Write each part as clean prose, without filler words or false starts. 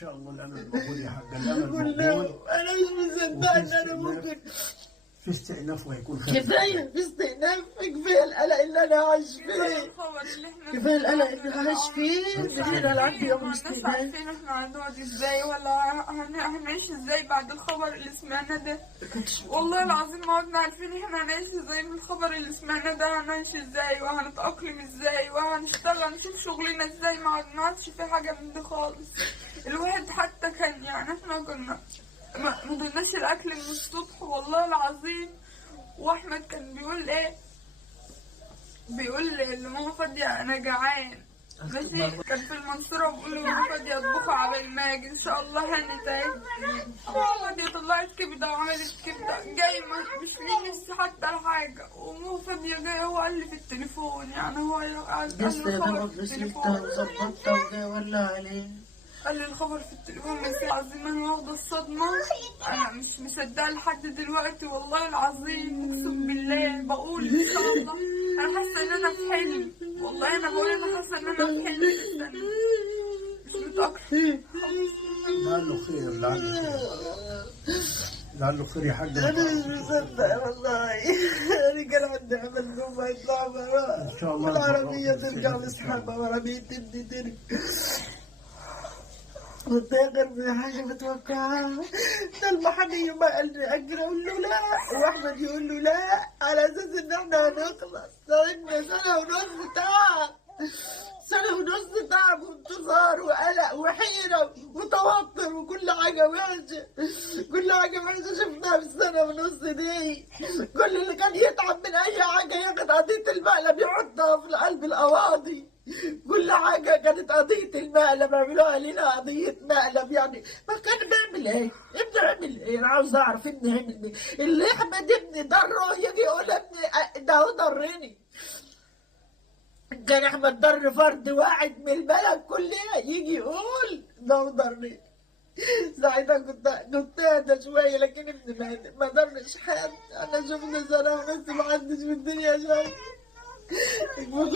شاء الله الامل موجود يا حاج، الامل موجود. انا مش مصدقه ان انا ممكن في استئناف وهيكون خير. كفايه في استئناف، كفايه القلق اللي انا عايش فيه، كفايه القلق اللي عايش فيه. احنا العبد يوم الناس عارفين احنا هنقعد ازاي ولا هنعيش ازاي بعد الخبر اللي سمعنا ده. والله العظيم ما عدنا عارفين احنا هنعيش ازاي من الخبر اللي سمعنا ده. هنعيش ازاي وهنتأقلم ازاي وهنشتغل نشوف شغلنا ازاي. ما عدناش في حاجة من دي خالص. الواحد حتى كان يعني احنا كنا ما دناش الاكل من الصبح والله العظيم. واحمد كان بيقول ايه، بيقول لماما فادية انا جعان ماشي. كان في المنصورة وبيقول لماما فادية اطبخوا على ما اجي ان شاء الله هنتاي. ماما فادية طلعت كبدة وعملت كبدة جاي مش في نفسي حتى حاجة. وماما فادية جاي هو قال لي في التليفون، يعني هو قال لي الخبر في التليفون ولا عليه، قال لي الخبر في التليفون. بس العظيم انا واخده الصدمه، انا مش مصدقه لحد دلوقتي والله العظيم. اقسم بالله بقول ان شاء الله انا حاسه ان انا في حلم. والله انا بقول انا حاسه ان انا في حلم بس انا مش متاكده. لعله خير، لعله خير، لعله خير يا حاج. انا مش مصدق والله. انا كان عندي امل انهم هيطلعوا برا ان شاء الله والعربيه ترجع لاصحابها وعربيه تبني ترجع وتاجر بحاجة متوقعة. ده المحامي ما قال لي أجري أقول له لا، وأحمد يقول له لا، على أساس إن إحنا هنخلص. تعبنا سنة ونص تعب، سنة ونص تعب وانتظار وقلق وحيرة وتوتر وكل حاجة وحشة، كل حاجة وحشة شفناها في السنة ونص دي. كل اللي كان يتعب من أي حاجة ياخد قضية المقلب يحطها في قلب القواضي. كل حاجة كانت قضية المقلب، عملوها لنا قضية مقلب. يعني ما كان بيعمل ايه؟ ابني عمل ايه؟ انا عاوز اعرف ابني عمل ايه؟ اللي احمد ابني ضره يجي يقول ابني ده هو ضرني. كان احمد ضر فرد واحد من البلد كلها يجي يقول ده هو ضرني. ساعتها كنت اهدى شوية، لكن ابني ما ضرش حد. انا شفنا سنة ونص ما حدش في الدنيا شاف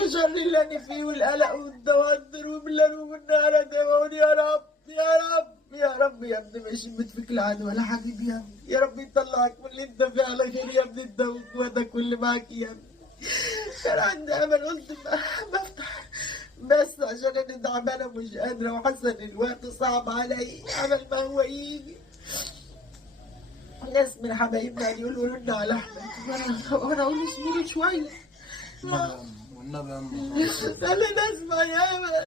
الشر اللي انا فيه والقلق والتوتر وبالليل والنهار ادعون يا رب يا رب يا رب. يا ابني ما يشمت فيك العدو ولا حبيبي يا ابني، يا رب يطلعك من اللي انت فيه على خير يا ابني، انت واخواتك واللي معاك يا ابني. كان عندي امل قلت بفتح بس عشان انا تعبانه مش قادره وحاسه ان الوقت صعب علي. عمل ما هو يجي. ناس من حبايبنا يقولوا لنا على احمد وانا اقول اصبروا شويه. والنبي انا ناس ما ياما